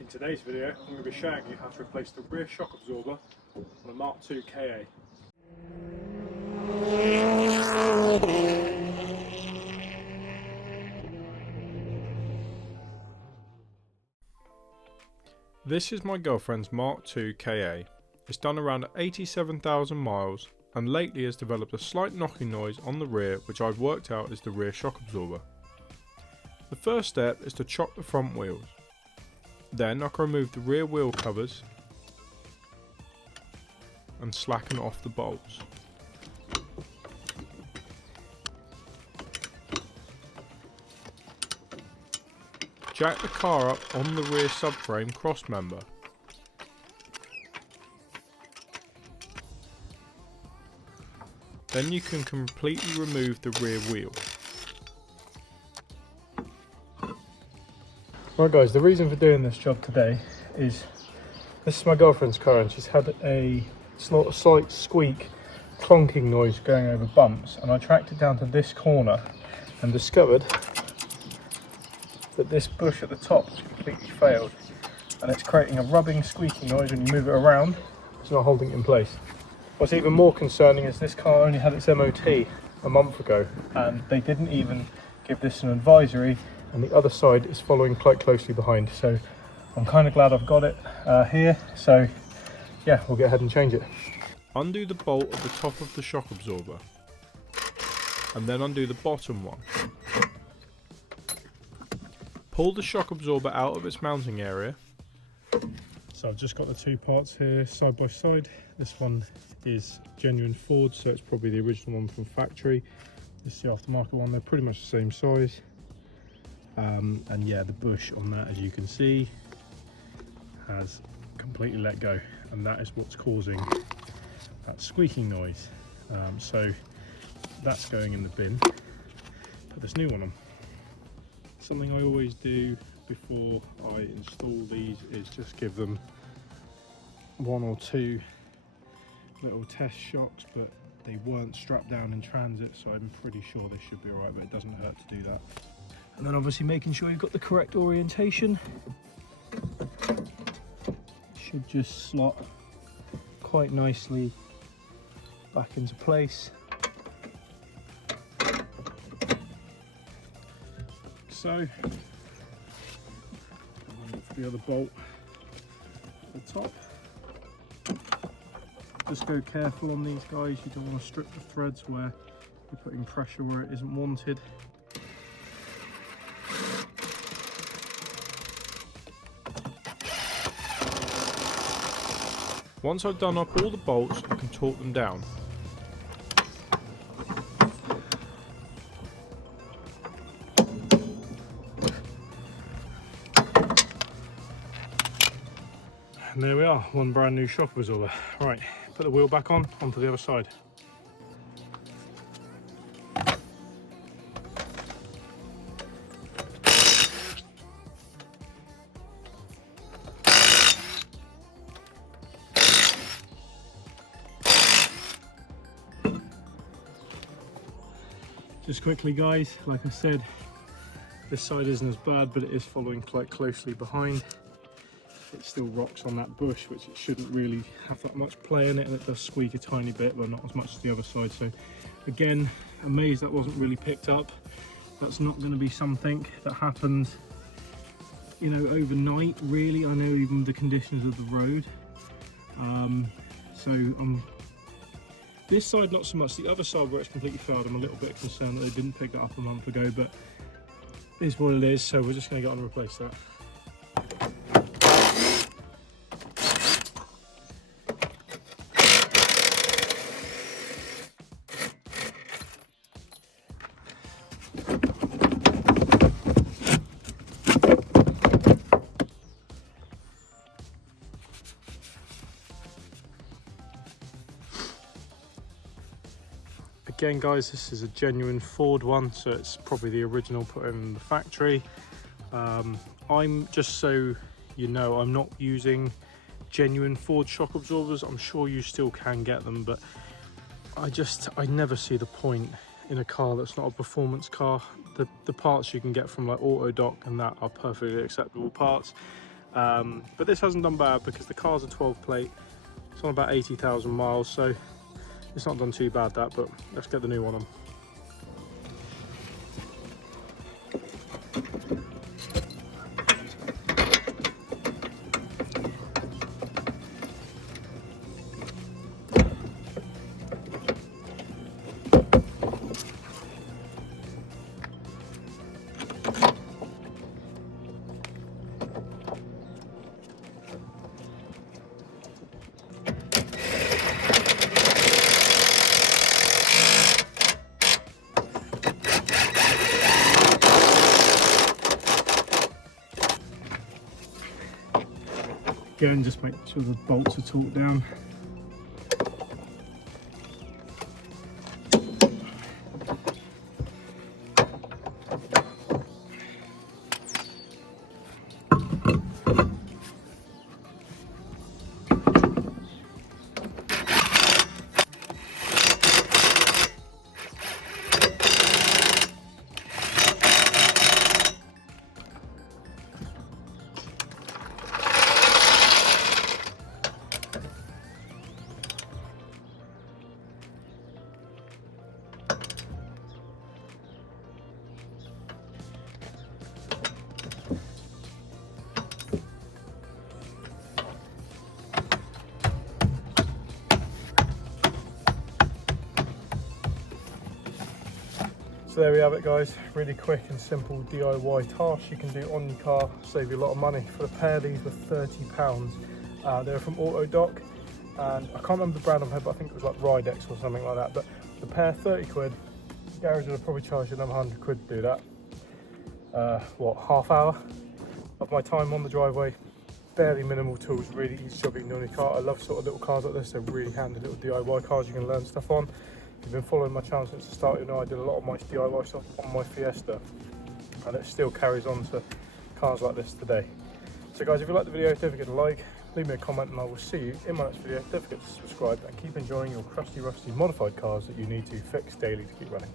In today's video, I'm going to be showing you how to replace the rear shock absorber on a Mark II KA. This is my girlfriend's Mark II KA. It's done around 87,000 miles and lately has developed a slight knocking noise on the rear, which I've worked out is the rear shock absorber. The first step is to chock the front wheels. Then I can remove the rear wheel covers and slacken off the bolts. Jack the car up on the rear subframe cross member. Then you can completely remove the rear wheel. Right guys, the reason for doing this job today is this is my girlfriend's car and she's had a slight squeak, clonking noise going over bumps, and I tracked it down to this corner and discovered that this bush at the top has completely failed and it's creating a rubbing, squeaking noise when you move it around. It's not holding it in place. What's even more concerning is this car only had its MOT a month ago and they didn't even give this an advisory, and the other side is following quite closely behind. So I'm kind of glad I've got it here. So yeah, we'll get ahead and change it. Undo the bolt at the top of the shock absorber and then undo the bottom one. Pull the shock absorber out of its mounting area. So I've just got the two parts here side by side. This one is genuine Ford, so it's probably the original one from factory. This is the aftermarket one. They're pretty much the same size. And yeah, the bush on that, as you can see, has completely let go, and that is what's causing that squeaking noise. So that's going in the bin. Put this new one on. Something I always do before I install these is just give them one or two little test shocks, but they weren't strapped down in transit, so I'm pretty sure they should be alright, but it doesn't hurt to do that. And then obviously making sure you've got the correct orientation. Should just slot quite nicely back into place. So, and then for the other bolt at the top. Just go careful on these guys, you don't want to strip the threads where you're putting pressure where it isn't wanted. Once I've done up all the bolts, I can torque them down. And there we are, one brand new shock absorber. Right, put the wheel back on, onto the other side. Just quickly guys, like I said, this side isn't as bad, but it is following quite closely behind. It still rocks on that bush, which it shouldn't really have that much play in it, and it does squeak a tiny bit, but not as much as the other side. So again, amazed that wasn't really picked up. That's not going to be something that happens, you know, overnight really. I know even the conditions of the road. This side not so much. The other side where it's completely failed, I'm a little bit concerned that they didn't pick that up a month ago, but it is what it is, so we're just going to get on and replace that. Again guys, this is a genuine Ford one, so it's probably the original put in the factory. I'm just so you know, I'm not using genuine Ford shock absorbers. I'm sure you still can get them, but I never see the point in a car that's not a performance car. The parts you can get from like Autodoc and that are perfectly acceptable parts. But this hasn't done bad because the car's a 12 plate. It's on about 80,000 miles, so it's not done too bad that, but let's get the new one on. Again, just make sure the bolts are taut down. So there we have it guys, really quick and simple DIY task you can do on your car, save you a lot of money. For the pair, these were £30. They're from Autodoc, and I can't remember the brand on here, but I think it was like Ridex or something like that. But the pair, 30 quid. Garage would have probably charged another 100 quid to do that. What, half hour of my time on the driveway. Fairly minimal tools, really easy job you can do on your car. I love sort of little cars like this. They're really handy little DIY cars you can learn stuff on. If you've been following my channel since the start, you know I did a lot of my DIY stuff on my Fiesta, and it still carries on to cars like this today. So guys, if you liked the video, don't forget to like, leave me a comment, and I will see you in my next video. Don't forget to subscribe and keep enjoying your crusty, rusty, modified cars that you need to fix daily to keep running.